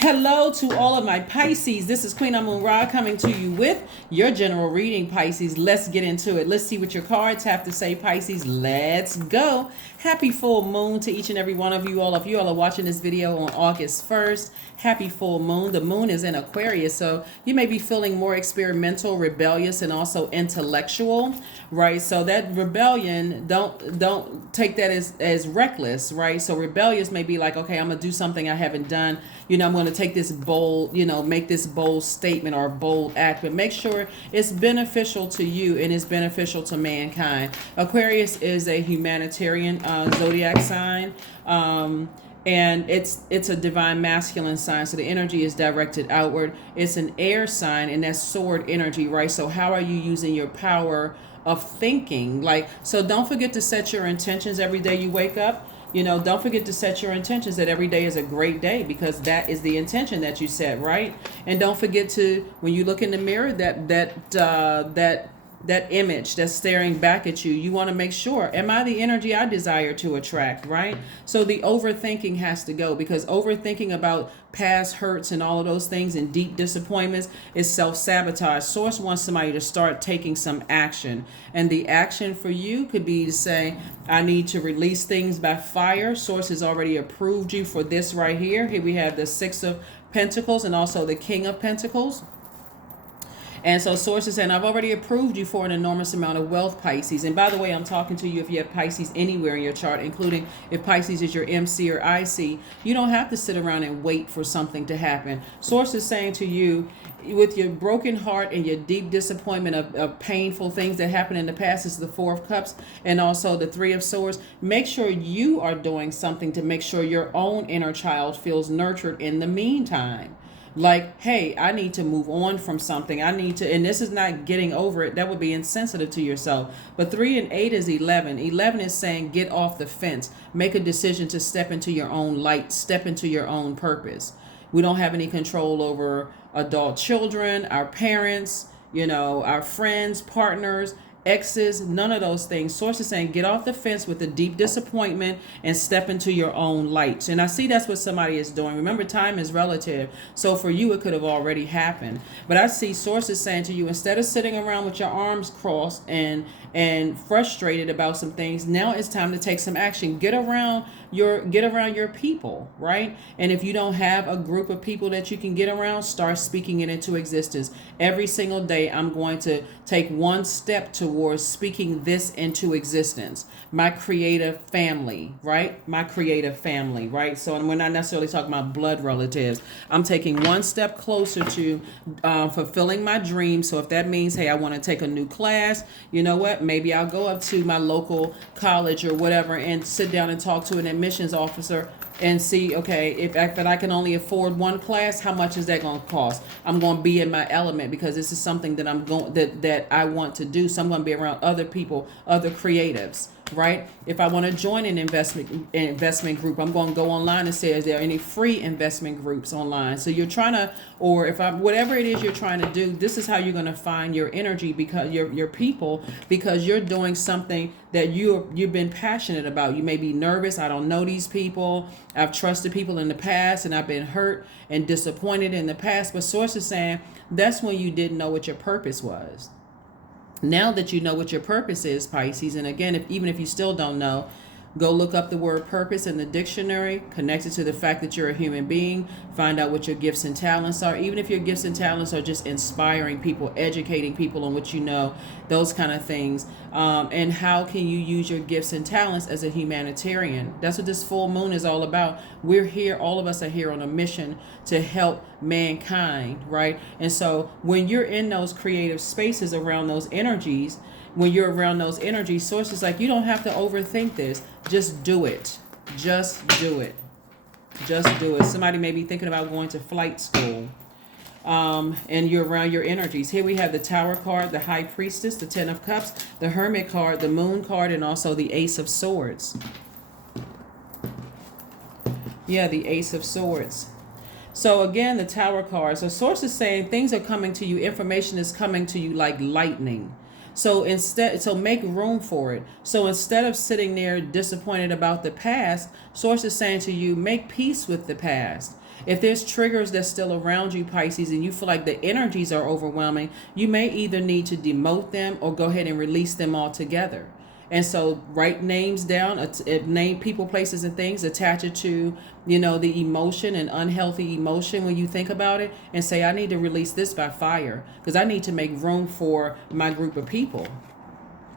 Hello to all of my Pisces. This is Queen Amun Ra coming to you with your general reading, Pisces. Let's get into it. Let's see what your cards have to say, Pisces. Let's go. Happy full moon to each and every one of you all. If you all are watching this video on August 1st, happy full moon. The moon is in Aquarius, so you may be feeling more experimental, rebellious, and also intellectual, right? So that rebellion, don't take that as reckless, right? So rebellious may be like, okay, I'm gonna do something I haven't done. I'm going to take this bold, make this bold statement or bold act, but make sure it's beneficial to you and it's beneficial to mankind. Aquarius is a humanitarian zodiac sign. And it's a divine masculine sign, so the energy is directed outward. It's an air sign, and that's sword energy, right? So how are you using your power of thinking? So don't forget to set your intentions every day you wake up. Don't forget to set your intentions that every day is a great day, because that is the intention that you set, right? And don't forget to, when you look in the mirror, that image that's staring back at you, you want to make sure, am I the energy I desire to attract, right? So the overthinking has to go, because overthinking about past hurts and all of those things and deep disappointments is self-sabotage. Source wants somebody to start taking some action, and the action for you could be to say, I need to release things by fire. Source has already approved you for this right here. Here we have the Six of Pentacles and also the King of Pentacles. And so Source is saying, I've already approved you for an enormous amount of wealth, Pisces. And by the way, I'm talking to you if you have Pisces anywhere in your chart, including if Pisces is your MC or IC. You don't have to sit around and wait for something to happen. Source is saying to you, with your broken heart and your deep disappointment of painful things that happened in the past, is the Four of Cups and also the Three of Swords. Make sure you are doing something to make sure your own inner child feels nurtured in the meantime. Like, hey, I need to move on from something. I need to, and this is not getting over it. That would be insensitive to yourself. But 3 and 8 is 11. 11 is saying get off the fence. Make a decision to step into your own light. Step into your own purpose. We don't have any control over adult children, our parents, our friends, partners, exes, none of those things. Source is saying get off the fence with the deep disappointment and step into your own light. And I see that's what somebody is doing. Remember, time is relative. So for you, it could have already happened. But I see Source is saying to you, instead of sitting around with your arms crossed and frustrated about some things, now it's time to take some action. Get around your people, right? And if you don't have a group of people that you can get around, start speaking it into existence. Every single day, I'm going to take one step towards speaking this into existence. My creative family, right? My creative family, right? So we're not necessarily talking about blood relatives. I'm taking one step closer to fulfilling my dreams. So if that means, hey, I want to take a new class, you know what? Maybe I'll go up to my local college or whatever and sit down and talk to an admissions officer and see, okay, if I can only afford one class, how much is that going to cost? I'm going to be in my element, because this is something that that I want to do. So I'm going to be around other people, other creatives, right? If I want to join an investment group, I'm going to go online and say, is there any free investment groups online? So you're trying to, or whatever it is you're trying to do, this is how you're going to find your energy, because your people, because you're doing something that you've been passionate about. You may be nervous. I don't know these people. I've trusted people in the past and I've been hurt and disappointed in the past. But Source is saying that's when you didn't know what your purpose was. Now that you know what your purpose is, Pisces, and again, even if you still don't know, go look up the word purpose in the dictionary, connect it to the fact that you're a human being, find out what your gifts and talents are. Even if your gifts and talents are just inspiring people, educating people on what you know, those kind of things. And how can you use your gifts and talents as a humanitarian? That's what this full moon is all about. We're here, all of us are here on a mission to help mankind, right? And so when you're in those creative spaces around those energies, when you're around those energy sources, like, you don't have to overthink this. Just do it. Just do it. Just do it. Somebody may be thinking about going to flight school. And you're around your energies. Here we have the Tower card, the High Priestess, the Ten of Cups, the Hermit card, the Moon card, and also the Ace of Swords. Yeah, the Ace of Swords. So again, the Tower card. So Source is saying things are coming to you. Information is coming to you like lightning. So make room for it. So instead of sitting there disappointed about the past, Source is saying to you, make peace with the past. If there's triggers that's still around you, Pisces, and you feel like the energies are overwhelming, you may either need to demote them or go ahead and release them altogether. And so write names down, name people, places, and things, attach it to, the emotion and unhealthy emotion when you think about it, and say, I need to release this by fire because I need to make room for my group of people.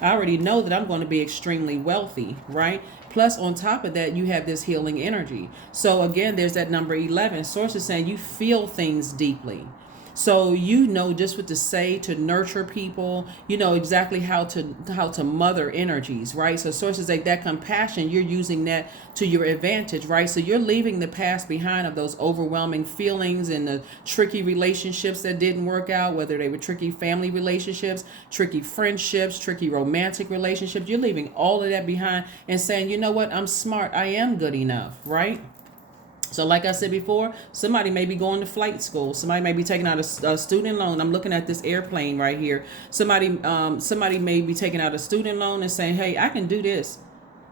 I already know that I'm going to be extremely wealthy, right? Plus, on top of that, you have this healing energy. So again, there's that number 11. Source is saying you feel things deeply. So just what to say to nurture people, exactly how to mother energies, right? So sources like that compassion, you're using that to your advantage, right? So you're leaving the past behind of those overwhelming feelings and the tricky relationships that didn't work out, whether they were tricky family relationships, tricky friendships, tricky romantic relationships. You're leaving all of that behind and saying, you know what? I'm smart. I am good enough, right? So like I said before, somebody may be going to flight school. Somebody may be taking out a student loan. I'm looking at this airplane right here. Somebody may be taking out a student loan and saying, hey, I can do this.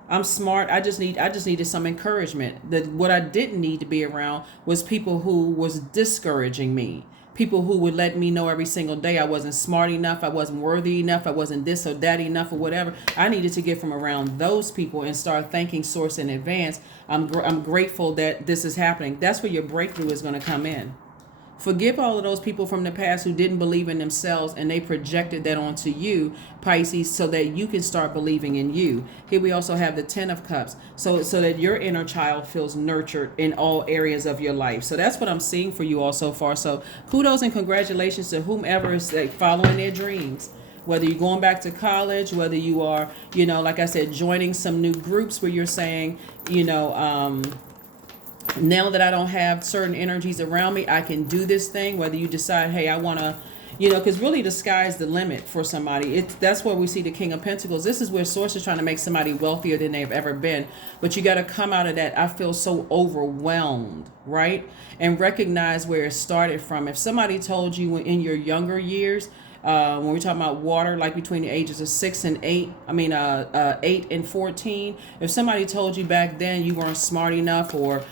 I'm smart. I just needed some encouragement. What I didn't need to be around was people who was discouraging me. People who would let me know every single day I wasn't smart enough, I wasn't worthy enough, I wasn't this or that enough or whatever. I needed to get from around those people and start thanking Source in advance. I'm grateful that this is happening. That's where your breakthrough is going to come in. Forgive all of those people from the past who didn't believe in themselves and they projected that onto you, Pisces, so that you can start believing in you. Here we also have the 10 of Cups, so that your inner child feels nurtured in all areas of your life. So that's what I'm seeing for you all so far. So kudos and congratulations to whomever is following their dreams. Whether you're going back to college, whether you are, like I said, joining some new groups where you're saying, now that I don't have certain energies around me, I can do this thing. Whether you decide, hey, I want to, because really the sky is the limit for somebody. That's where we see the King of Pentacles. This is where Source is trying to make somebody wealthier than they've ever been. But you got to come out of that, I feel so overwhelmed, right? And recognize where it started from. If somebody told you in your younger years, when we're talking about water, like between the ages of 6 and 8, 8 and 14, if somebody told you back then you weren't smart enough, or,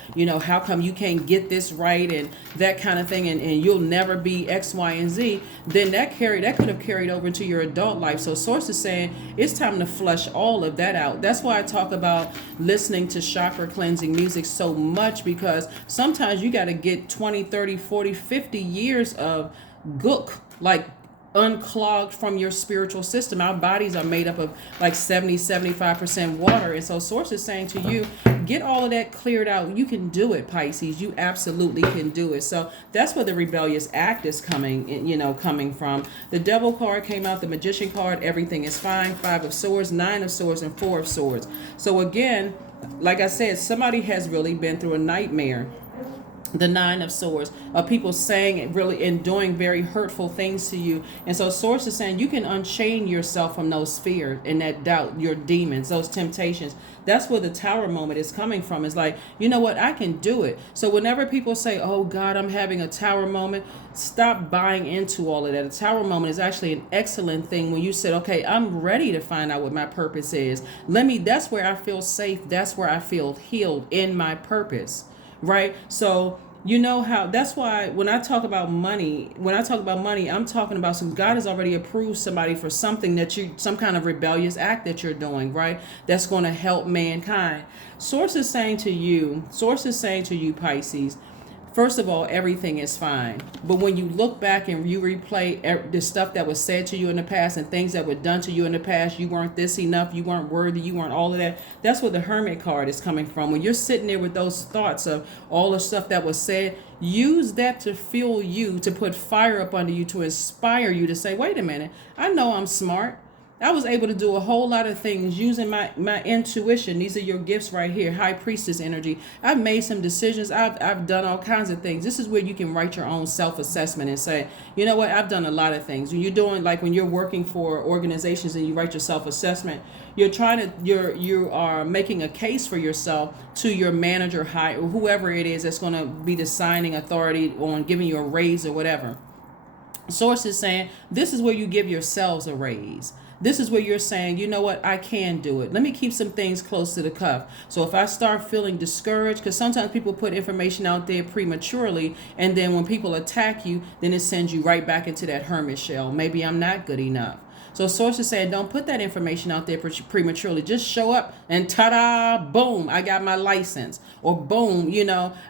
how come you can't get this right and that kind of thing, and you'll never be X, Y, and Z, then that could have carried over into your adult life. So Source is saying it's time to flush all of that out. That's why I talk about listening to chakra cleansing music so much, because sometimes you got to get 20, 30, 40, 50 years of gook, like unclogged from your spiritual system. Our bodies are made up of like 70-75% water, and so Source is saying to you, get all of that cleared out. You can do it, Pisces. You absolutely can do it. So that's where the rebellious act is coming from. The Devil card came out, the Magician card, everything is fine, 5 of Swords, 9 of Swords, and 4 of Swords. So again, like I said, somebody has really been through a nightmare. The 9 of Swords, of people saying and really and doing very hurtful things to you. And so Source is saying you can unchain yourself from those fears and that doubt, your demons, those temptations. That's where the Tower moment is coming from. It's like, you know what, I can do it. So whenever people say, oh God, I'm having a Tower moment, stop buying into all of that. A Tower moment is actually an excellent thing when you said, okay, I'm ready to find out what my purpose is. that's where I feel safe. That's where I feel healed in my purpose. Right? So that's why when I talk about money, I'm talking about some God has already approved somebody for something some kind of rebellious act that you're doing, right? That's going to help mankind. Source is saying to you, Pisces, first of all, everything is fine. But when you look back and you replay the stuff that was said to you in the past and things that were done to you in the past, you weren't this enough, you weren't worthy, you weren't all of that. That's where the Hermit card is coming from. When you're sitting there with those thoughts of all the stuff that was said, use that to fuel you, to put fire up under you, to inspire you to say, wait a minute, I know I'm smart. I was able to do a whole lot of things using my intuition. These are your gifts right here, High Priestess energy. I've made some decisions. I've done all kinds of things. This is where you can write your own self-assessment and say, you know what, I've done a lot of things. When you're doing, like when you're working for organizations and you write your self-assessment, you are making a case for yourself to your manager, or whoever it is that's going to be the signing authority on giving you a raise or whatever. Source is saying this is where you give yourselves a raise. This is where you're saying, you know what, I can do it. Let me keep some things close to the cuff. So if I start feeling discouraged, because sometimes people put information out there prematurely, and then when people attack you, then it sends you right back into that hermit shell. Maybe I'm not good enough. So source is saying, don't put that information out there prematurely. Just show up and ta-da, boom, I got my license. Or boom,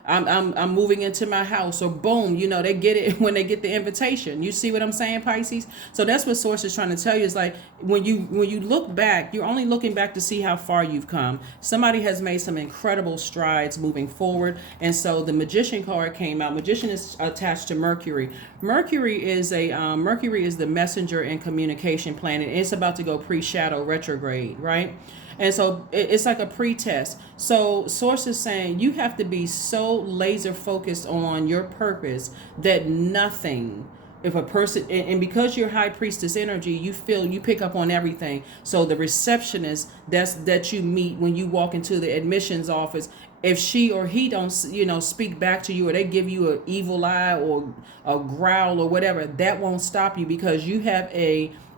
I'm moving into my house. Or boom, they get it when they get the invitation. You see what I'm saying, Pisces? So that's what source is trying to tell you. Is like when you look back, you're only looking back to see how far you've come. Somebody has made some incredible strides moving forward. And so the Magician card came out. Magician is attached to Mercury. Mercury is the messenger and communication planet. It's about to go pre-shadow retrograde, right? And so it's like a pre-test. So source is saying you have to be so laser focused on your purpose that nothing, if a person, and because you're high priestess energy, you pick up on everything. So the receptionist that you meet when you walk into the admissions office, if she or he don't speak back to you, or they give you an evil eye or a growl or whatever, that won't stop you, because you have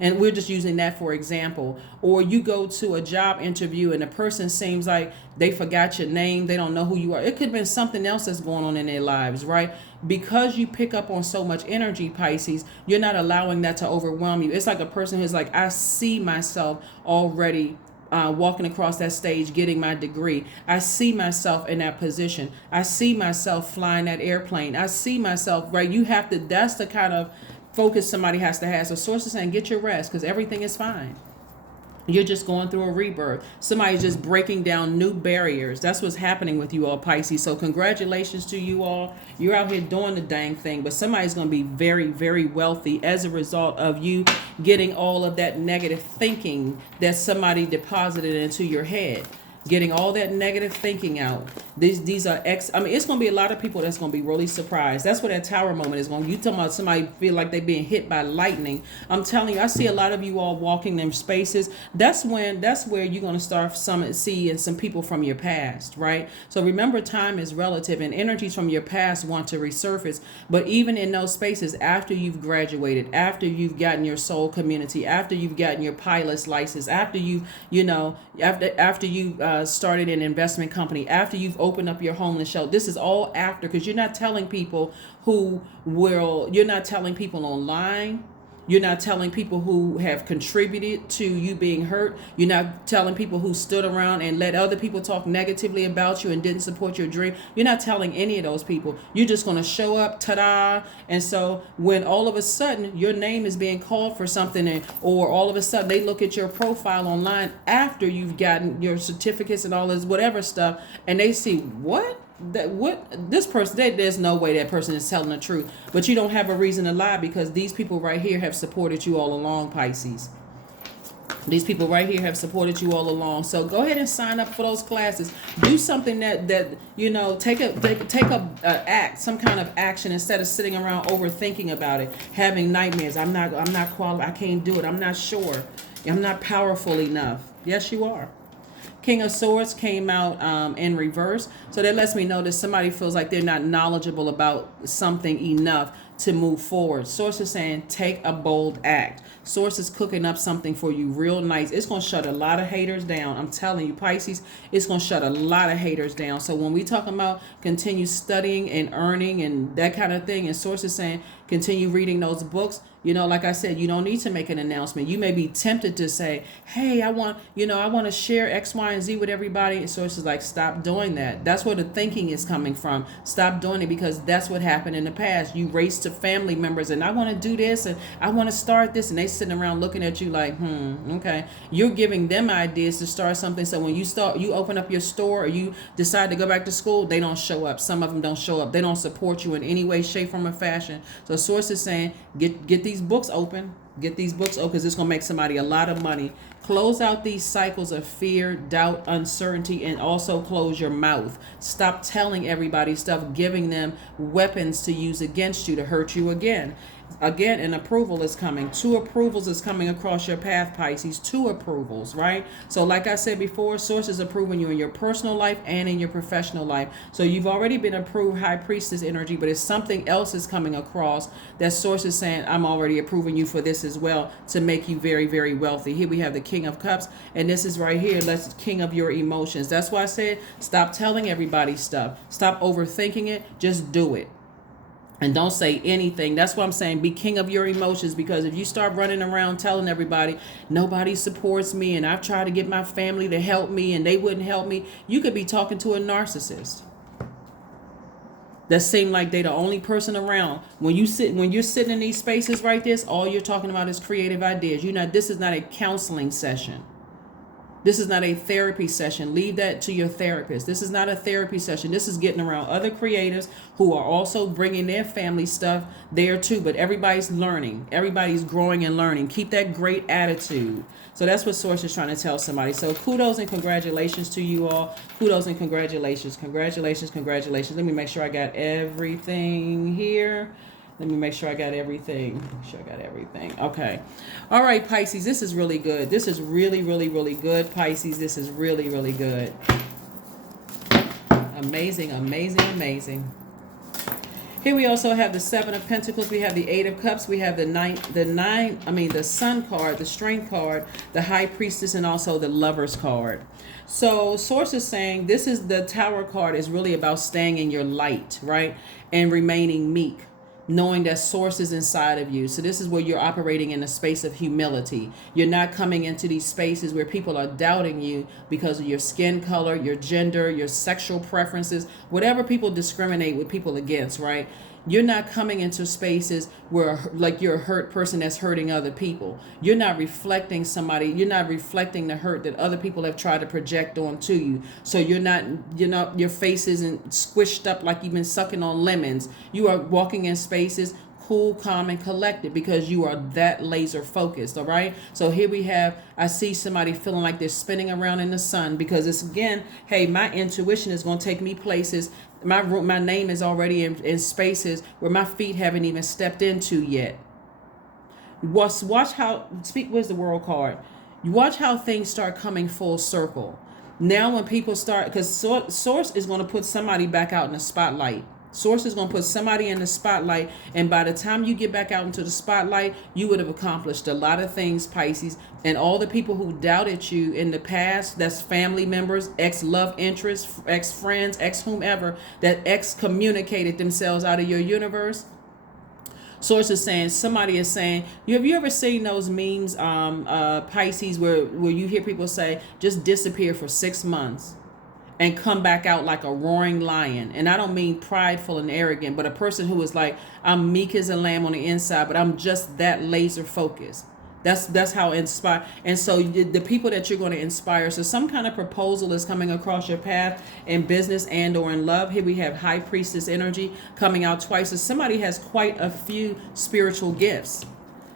and we're just using that for example. Or you go to a job interview and the person seems like they forgot your name, they don't know who you are. It could have been something else that's going on in their lives, right? Because you pick up on so much energy, Pisces, you're not allowing that to overwhelm you. It's like a person who's like, I see myself already walking across that stage, getting my degree. I see myself in that position. I see myself flying that airplane. I see myself, right? That's the kind of focus somebody has to have. So source is saying, get your rest, because everything is fine. You're just going through a rebirth. Somebody's just breaking down new barriers. That's what's happening with you all, Pisces. So congratulations to you all. You're out here doing the dang thing, but somebody's going to be very, very wealthy as a result of you getting all of that negative thinking that somebody deposited into your head. Getting all that negative thinking out. These are it's going to be a lot of people that's going to be really surprised. That's what that tower moment is going to be. You talking about somebody feel like they're being hit by lightning. I'm telling you, I see a lot of you all walking in spaces. That's where you're going to start seeing some people from your past, right? So remember, time is relative, and energies from your past want to resurface. But even in those spaces, after you've graduated, after you've gotten your soul community, after you've gotten your pilot's license, after you started an investment company, after you've opened up your homeless shelter. This is all after, because you're not telling people you're not telling people online. You're not telling people who have contributed to you being hurt. You're not telling people who stood around and let other people talk negatively about you and didn't support your dream. You're not telling any of those people. You're just going to show up, ta-da. And so when all of a sudden your name is being called for something, or all of a sudden they look at your profile online after you've gotten your certificates and all this whatever stuff, and they see, what this person, there's no way that person is telling the truth. But you don't have a reason to lie, because these people right here have supported you all along, Pisces. These people right here have supported you all along. So go ahead and sign up for those classes. Do something that take some kind of action, instead of sitting around overthinking about it, having nightmares. I'm not qualified. I can't do it. I'm not sure. I'm not powerful enough. Yes, you are. King of Swords came out in reverse. So that lets me know that somebody feels like they're not knowledgeable about something enough to move forward. Source is saying, take a bold act. Source is cooking up something for you real nice. It's going to shut a lot of haters down. I'm telling you, Pisces, it's going to shut a lot of haters down. So when we talk about continue studying and earning and that kind of thing, and Source is saying, continue reading those books. Like I said, you don't need to make an announcement. You may be tempted to say, hey, I want to share X, Y, and Z with everybody. And Source is like, stop doing that. That's where the thinking is coming from. Stop doing it, because that's what happened in the past. You race to family members and I want to do this and I want to start this, and they sitting around looking at you like, okay. You're giving them ideas to start something. So when you open up your store, or you decide to go back to school, they don't show up. Some of them don't show up. They don't support you in any way, shape, form, or fashion. So Source is saying, get these books open. Get these books open, because it's going to make somebody a lot of money. Close out these cycles of fear, doubt, uncertainty, and also close your mouth. Stop telling everybody stuff, giving them weapons to use against you to hurt you again. Again, an approval is coming. 2 approvals is coming across your path, Pisces. 2 approvals, right? So like I said before, source is approving you in your personal life and in your professional life. So you've already been approved high priestess energy, but if something else is coming across, that source is saying, I'm already approving you for this as well, to make you very, very wealthy. Here we have the King of Cups, and this is right here, that's king of your emotions. That's why I said, stop telling everybody stuff. Stop overthinking it. Just do it. And don't say anything. That's what I'm saying. Be king of your emotions, because if you start running around telling everybody nobody supports me and I've tried to get my family to help me and they wouldn't help me, you could be talking to a narcissist that seem like they the only person around. When you're sitting in these spaces like this, all you're talking about is creative ideas. This is not a counseling session. This is not a therapy session. Leave that to your therapist. This is not a therapy session. This is getting around other creatives who are also bringing their family stuff there too. But everybody's learning. Everybody's growing and learning. Keep that great attitude. So that's what Source is trying to tell somebody. So kudos and congratulations to you all. Kudos and congratulations. Congratulations, congratulations. Let me make sure I got everything here. Let me make sure I got everything. Okay. All right, Pisces, this is really good. This is really, really, really good, Pisces. This is really, really good. Amazing, amazing, amazing. Here we also have the 7 of Pentacles. We have the 8 of Cups. We have the Sun card, the Strength card, the High Priestess, and also the Lovers card. So Source is saying this is the Tower card is really about staying in your light, right? And remaining meek, knowing that source is inside of you. So this is where you're operating in a space of humility. You're not coming into these spaces where people are doubting you because of your skin color, your gender, your sexual preferences, whatever people discriminate with people against, right? You're not coming into spaces where like you're a hurt person that's hurting other people. You're not reflecting somebody. You're not reflecting the hurt that other people have tried to project onto you. So your face isn't squished up like you've been sucking on lemons. You are walking in spaces cool, calm, and collected because you are that laser focused. All right. So here we have, I see somebody feeling like they're spinning around in the sun because it's again, hey, my intuition is going to take me places. My name is already in spaces where my feet haven't even stepped into yet. Watch how, where's the World card? You watch how things start coming full circle. Now when people start, because Source is going to put somebody back out in the spotlight. Source is going to put somebody in the spotlight, and by the time you get back out into the spotlight, you would have accomplished a lot of things, Pisces. And all the people who doubted you in the past, that's family members, ex-love interests, ex-friends, ex-whomever, that ex-communicated themselves out of your universe. Source is saying, somebody is saying, have you ever seen those memes, Pisces, where you hear people say, just disappear for 6 months and come back out like a roaring lion? And I don't mean prideful and arrogant, but a person who is like, I'm meek as a lamb on the inside, but I'm just that laser focused. That's how inspire. And so the people that you're going to inspire. So some kind of proposal is coming across your path in business and or in love. Here we have High Priestess energy coming out twice. So somebody has quite a few spiritual gifts.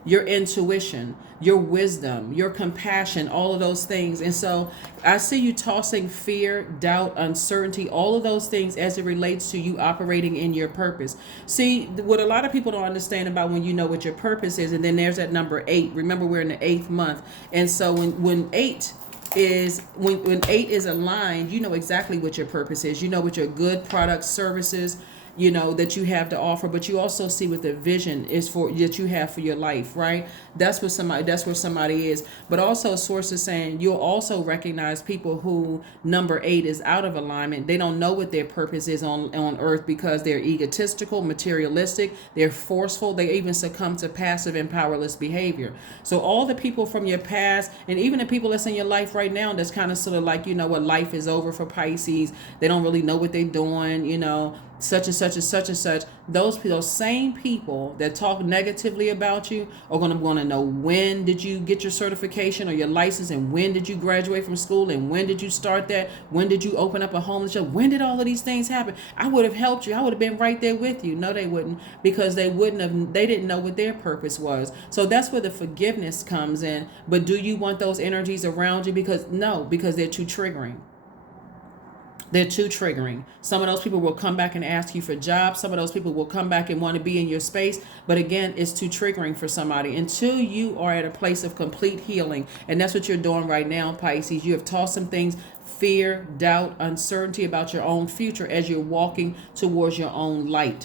Your intuition, your wisdom, your compassion, all of those things. And so I see you tossing fear, doubt, uncertainty, all of those things as it relates to you operating in your purpose. See, what a lot of people don't understand about when you know what your purpose is, and then there's that number 8. Remember, we're in the 8th month. And so when 8 is aligned, you know exactly what your purpose is. You know what your good products, services, that you have to offer, but you also see what the vision is for that you have for your life, right? That's where somebody is. But also Source is saying you'll also recognize people who number 8 is out of alignment. They don't know what their purpose is on earth because they're egotistical, materialistic, they're forceful, they even succumb to passive and powerless behavior. So all the people from your past, and even the people that's in your life right now, that's kind of sort of like, what life is over for Pisces. They don't really know what they're doing, such and such and such and such. Those same people that talk negatively about you are going to want to know, when did you get your certification or your license, and when did you graduate from school, and when did you start that, when did you open up a homeless shelter, when did all of these things happen? I would have helped you, I would have been right there with you. No, they wouldn't, because they didn't know what their purpose was. So that's where the forgiveness comes in. But do you want those energies around you? Because they're too triggering. They're too triggering. Some of those people will come back and ask you for jobs. Some of those people will come back and want to be in your space. But again, it's too triggering for somebody until you are at a place of complete healing. And that's what you're doing right now, Pisces. You have tossed some things, fear, doubt, uncertainty about your own future as you're walking towards your own light.